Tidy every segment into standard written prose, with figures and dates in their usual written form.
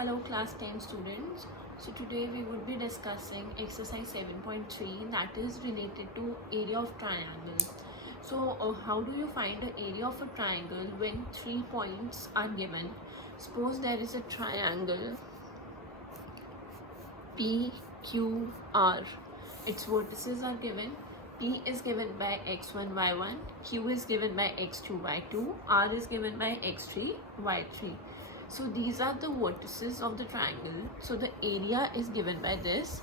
Hello class 10 students. So today we would be discussing exercise 7.3 that is related to area of triangle. So how do you find the area of a triangle when 3 points are given? Suppose there is a triangle PQR. Its vertices are given. P is given by x1, y1, Q is given by x2, y2, R is given by x3, y3. So these are the vertices of the triangle. So the area is given by this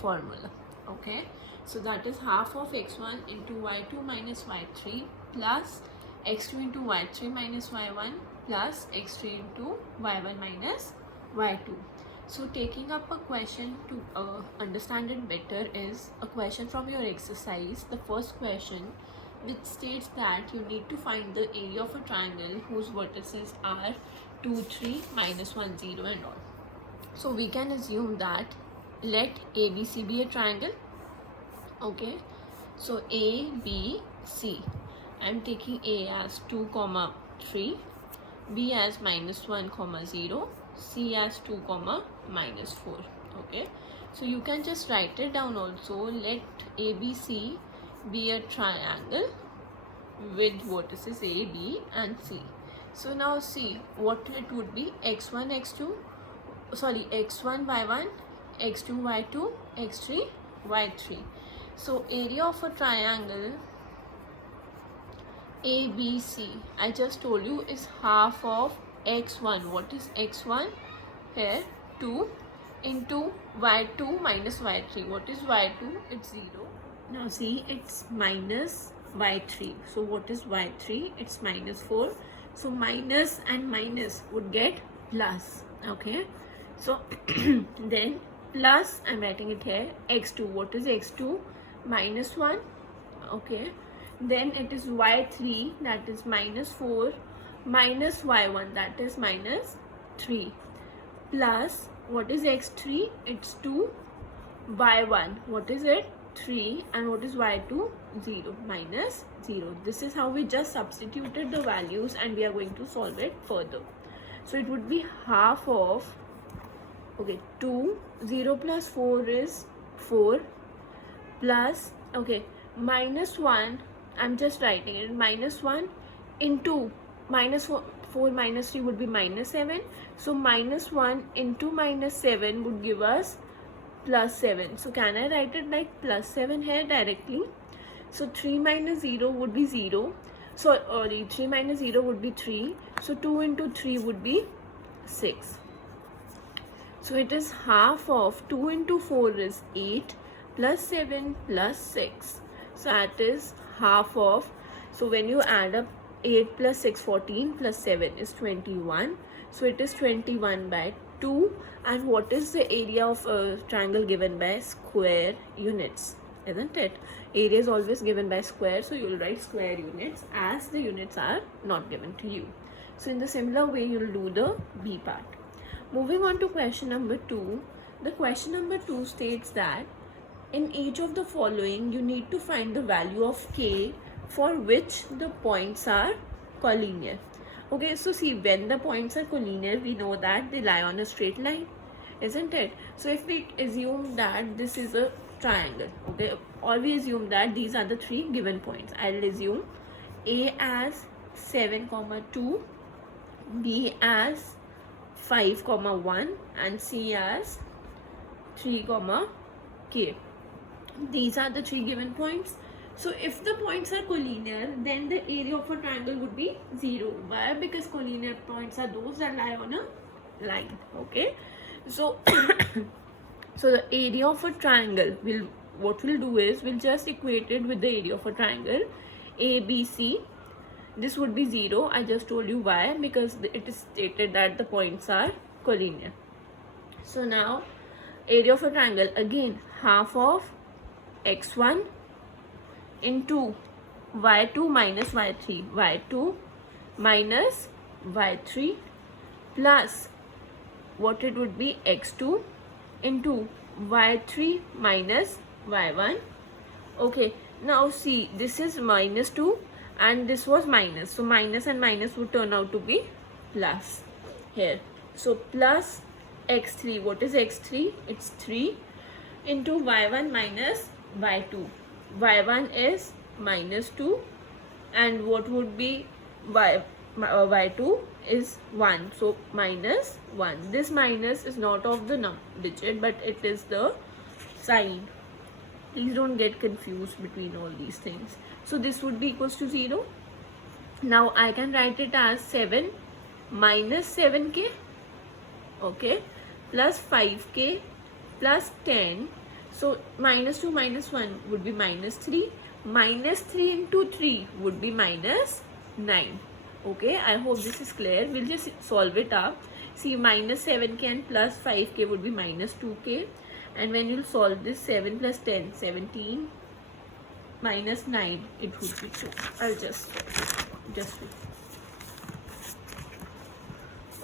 formula. Okay. So that is half of x1 into y2 minus y3 plus x2 into y3 minus y1 plus x3 into y1 minus y2. So taking up a question to understand it better is a question from your exercise. The first question, which states that you need to find the area of a triangle whose vertices are 2, 3, minus 1, 0 and all. So we can assume that let ABC be a triangle. Okay. So ABC, I am taking A as 2, 3, B as minus 1, 0, C as 2, minus 4. Okay. So you can just write it down also. Let ABC be a triangle with vertices A, B and C. So now see what it would be. x1, x1, y1, x2, y2, x3, y3. So area of a triangle ABC, I just told you, is half of x1. What is x1? Here 2 into y2 minus y3. What is y2? It's 0. Now see, it's minus y3. So what is y3? It's minus 4. So minus and minus would get plus. Okay. So then plus, I'm writing it here, x2. What is x2? Minus 1. Okay. Then it is y3, that is minus 4, minus y1, that is minus 3. Plus, what is x3? It's 2. y1, what is it? 3. And what is y2? 0, minus 0. This is how we just substituted the values and we are going to solve it further. So it would be half of, okay, 2, 0 plus 4 is 4, plus, okay, minus 1, I'm just writing it, minus 1 into minus 4 minus 3 would be minus 7. So minus 1 into minus 7 would give us plus 7. So can I write it like plus 7 here directly? So 3 minus 0 would be 0. So 3 minus 0 would be 3. So 2 into 3 would be 6. So it is half of 2 into 4 is 8 plus 7 plus 6. So that is half of, so when you add up 8 plus 6, 14 plus 7 is 21. So it is 21 by 2. And what is the area of a triangle given by square units, isn't it? Area is always given by square, so you will write square units as the units are not given to you. So in the similar way, you will do the B part. Moving on to question number 2. The question number 2 states that in each of the following, you need to find the value of k for which the points are collinear. Okay, so see, when the points are collinear, we know that they lie on a straight line, isn't it? So if we assume that this is a triangle, okay, or we assume that these are the 3 given points. I'll assume A as 7, 2, B as 5, 1 and C as 3, K. These are the 3 given points. So if the points are collinear, then the area of a triangle would be 0. Why? Because collinear points are those that lie on a line. Okay. So so the area of a triangle will, what we'll do is we'll just equate it with the area of a triangle ABC. This would be 0. I just told you why, because it is stated that the points are collinear. So now area of a triangle, again half of x1 into y2 minus y3, y2 minus y3 plus what it would be x2 into y3 minus y1. Okay, now see, this is minus 2 and this was minus, so minus and minus would turn out to be plus here. So plus x3. What is x3? It's 3 into y1 minus y2. y1 is minus 2, and what would be y2 is 1, so minus 1. This minus is not of the digit, but it is the sign. Please don't get confused between all these things. So this would be equals to 0. Now I can write it as 7 minus 7k, okay, plus 5k plus 10. So minus 2 minus 1 would be minus 3. Minus 3 into 3 would be minus 9. Okay, I hope this is clear. We'll just solve it up. See, minus 7k and plus 5k would be minus 2k. And when you'll solve this, 7 plus 10, 17 minus 9, it would be 2. I'll just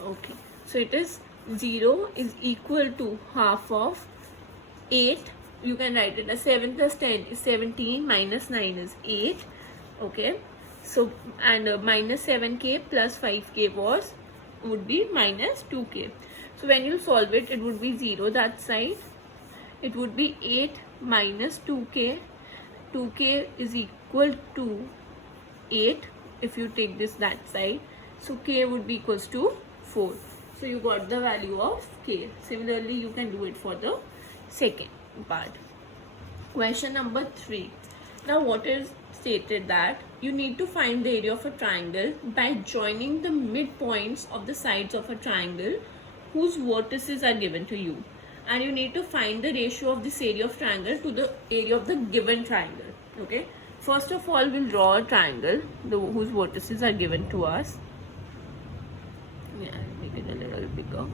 okay. So it is 0 is equal to half of 8. You can write it as 7 plus 10 is 17 minus 9 is 8. Okay. So, and minus 7k plus 5k would be minus 2k. So when you solve it, it would be 0 that side. It would be 8 minus 2k. 2k is equal to 8 if you take this that side. So k would be equals to 4. So you got the value of k. Similarly, you can do it for the second part. Question number 3. Now what is stated that you need to find the area of a triangle by joining the midpoints of the sides of a triangle whose vertices are given to you, and you need to find the ratio of this area of triangle to the area of the given triangle. Okay, first of all, we'll draw a triangle whose vertices are given to us. Yeah, I'll make it a little bigger.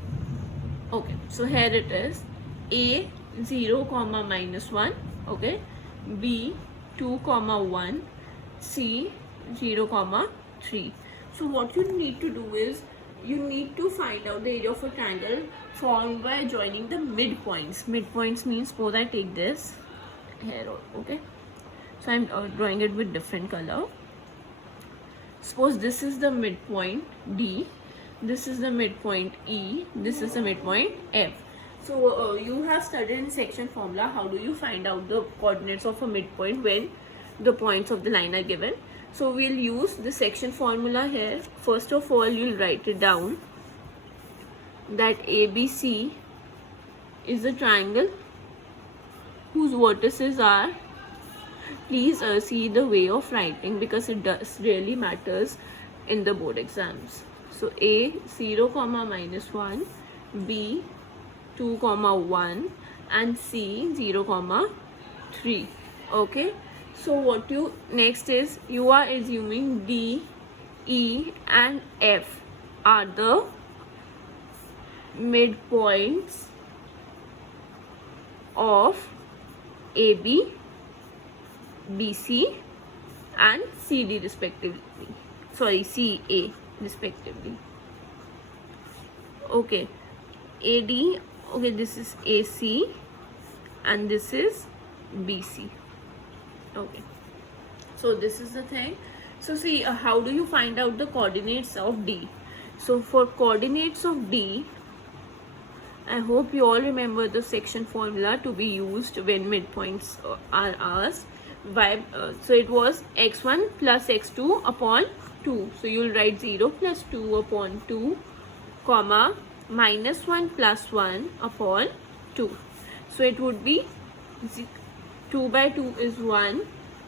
Okay, so here it is: a 0 comma minus 1, okay, b 2 comma 1, c 0 comma 3. So what you need to do is you need to find out the area of a triangle formed by joining the midpoints. Midpoints means, suppose I take this here, okay, so I'm drawing it with different color. Suppose this is the midpoint D, this is the midpoint E, this is the midpoint F. So you have studied in section formula how do you find out the coordinates of a midpoint when the points of the line are given. So we'll use the section formula here. First of all, you'll write it down that ABC is a triangle whose vertices are, please see the way of writing because it does really matters in the board exams. So A 0 comma minus 1, B 2 comma 1, and C 0 comma 3. Okay, so what you next is you are assuming D, E and F are the midpoints of AB, BC and CD respectively. Sorry, CA respectively. Okay, AD, okay, this is AC and this is BC. Okay, so this is the thing. So see, how do you find out the coordinates of D? So for coordinates of D, I hope you all remember the section formula to be used when midpoints are asked. So it was x1 plus x2 upon 2. So you'll write 0 plus 2 upon 2, comma, minus 1 plus 1 upon 2. So it would be 2 by 2 is 1,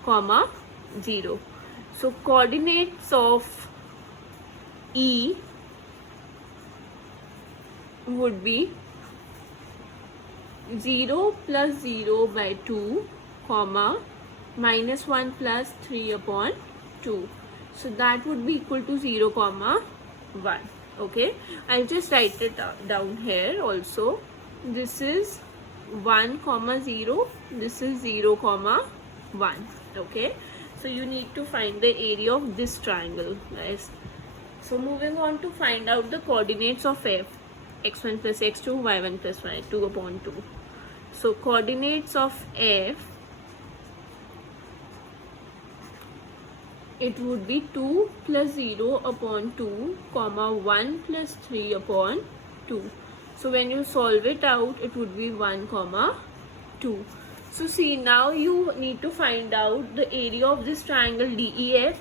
comma, 0. So coordinates of E would be 0 plus 0 by 2, comma, minus 1 plus 3 upon 2. So that would be equal to 0 comma 1. Okay, I'll just write it down here also. This is 1 comma 0, this is 0 comma 1. Okay, so you need to find the area of this triangle, guys. So moving on to find out the coordinates of F: x1 plus x2, y1 plus y2 upon 2. So coordinates of F, it would be 2 plus 0 upon 2, comma 1 plus 3 upon 2. So when you solve it out, it would be 1 comma 2. So see, now you need to find out the area of this triangle DEF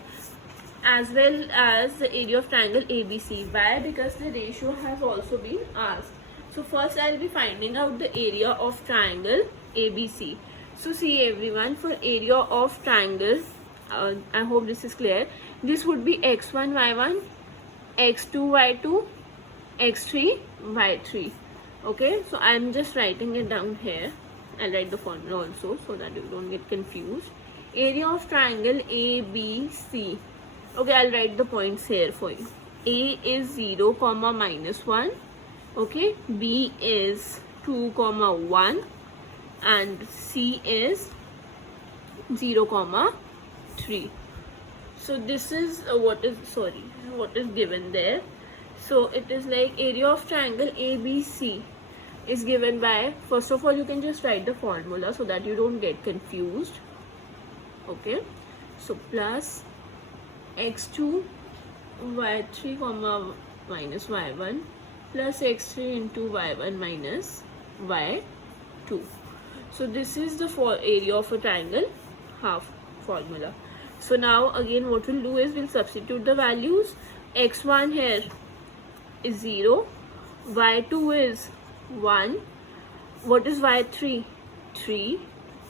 as well as the area of triangle ABC. Why? Because the ratio has also been asked. So first I'll be finding out the area of triangle ABC. So see everyone, for area of triangle, I hope this is clear. This would be x1 y1, x2 y2, x3 y3. Okay, so I'm just writing it down here. I'll write the formula also so that you don't get confused. Area of triangle ABC. Okay, I'll write the points here for you. A is 0 comma minus 1. Okay, B is 2 comma 1, and C is 0 comma 3. So this is what is given there. So it is like area of triangle ABC is given by, first of all you can just write the formula so that you don't get confused. Okay, so plus x2 y3 comma minus y1 plus x3 into y1 minus y2. So this is the area of a triangle half formula. So now again what we'll do is we'll substitute the values. X1 here is 0, y2 is 1, what is y3? 3,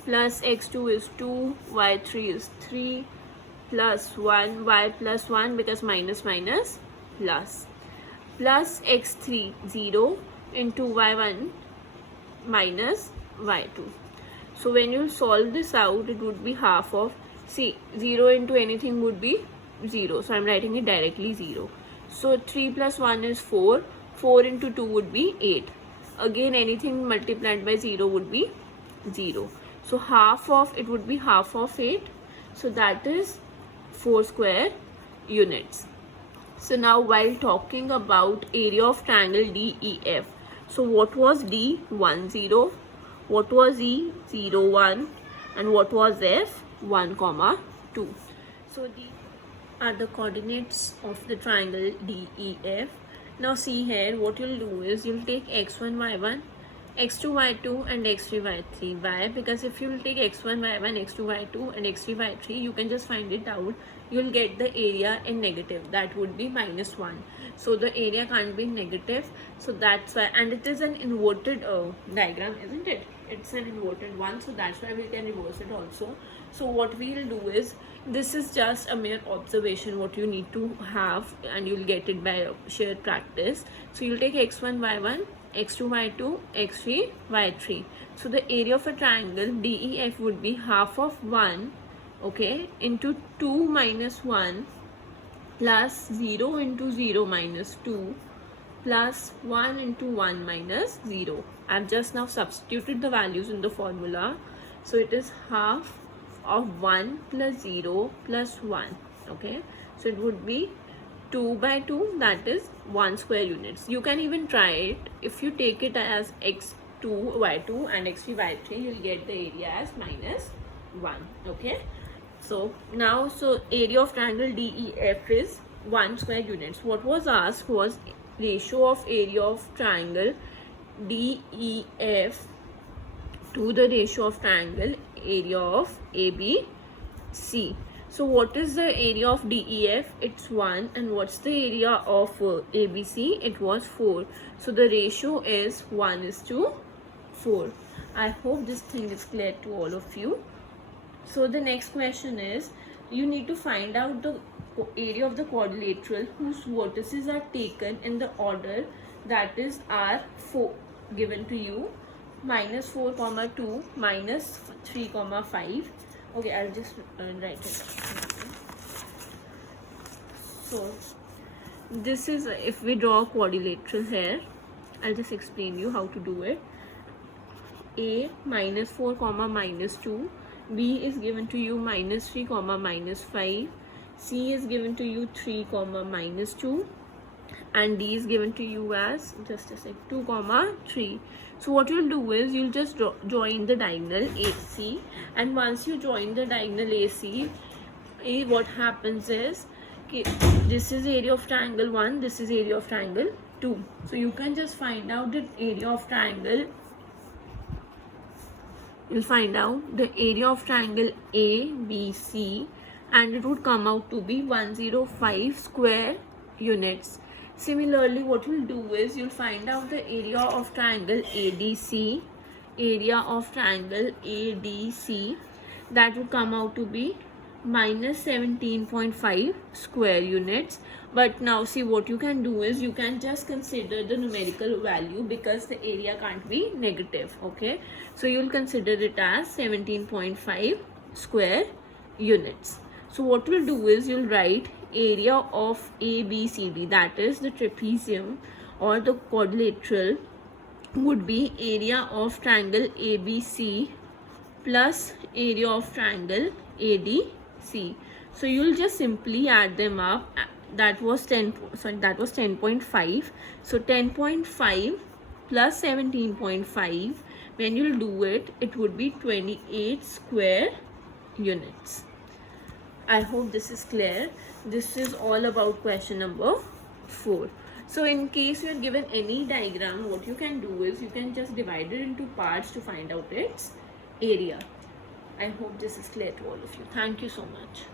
plus x2 is 2, y3 is 3, plus 1, y plus 1 because minus minus plus x3 0 into y1 minus y2. So when you solve this out, it would be half of, see, 0 into anything would be 0, so I'm writing it directly 0. So 3 plus 1 is 4, 4 into 2 would be 8. Again anything multiplied by 0 would be 0. So half of it would be half of 8, so that is 4 square units. So now while talking about area of triangle DEF, so what was D? 1 0, what was E? 0 1, and what was F? 1 comma 2. So these are the coordinates of the triangle DEF. Now see here, what you'll do is you'll take x1 y1, x2 y2 and x3 y3. Why? Because if you'll take x1 y1, x2 y2 and x3 y3, you can just find it out. You'll get the area in negative, that would be minus 1. So the area can't be negative, so that's why. And it is an inverted diagram, isn't it? It's an inverted one, so that's why we can reverse it also. So what we'll do is, this is just a mere observation what you need to have, and you'll get it by sheer practice. So you'll take x1 y1, x2 y2, x3 y3. So the area of a triangle DEF would be half of 1, okay, into 2 minus 1 plus 0 into 0 minus 2 plus 1 into 1 minus 0. I've just now substituted the values in the formula. So it is half of 1 plus 0 plus 1. Okay, so it would be 2 by 2, that is 1 square units. You can even try it. If you take it as x2 y2 and x3 y3, you'll get the area as minus 1. Okay, so now, so area of triangle DEF is 1 square units. What was asked was ratio of area of triangle DEF to the ratio of triangle area of ABC. So what is the area of DEF? It's 1. And what's the area of ABC? It was 4. So the ratio is 1:4. I hope this thing is clear to all of you. So the next question is, you need to find out the area of the quadrilateral whose vertices are taken in the order that is R4 given to you, minus 4 comma 2, minus 3 comma 5. Okay, I'll just write it. So this is, if we draw a quadrilateral here, I'll just explain you how to do it. A minus 4 comma minus 2, B is given to you minus 3 comma minus 5, C is given to you 3 comma minus 2, and D is given to you as, just a sec, 2 comma 3. So what you'll do is you'll just join the diagonal AC, and once you join the diagonal AC, what happens is, okay, this is area of triangle 1, this is area of triangle 2. So you can just find out the area of triangle. You'll find out the area of triangle ABC, and it would come out to be 105 square units. Similarly, what you'll do is you'll find out the area of triangle ADC. Area of triangle ADC, that would come out to be minus 17.5 square units. But now see, what you can do is you can just consider the numerical value because the area can't be negative. Okay, so you'll consider it as 17.5 square units. So what we'll do is you'll write area of ABCD, that is the trapezium or the quadrilateral, would be area of triangle ABC plus area of triangle ADC. So you'll just simply add them up. That was 10.5. So 10.5 plus 17.5, when you'll do it, it would be 28 square units. I hope this is clear. This is all about question number 4. So in case you are given any diagram, what you can do is you can just divide it into parts to find out its area. I hope this is clear to all of you. Thank you so much.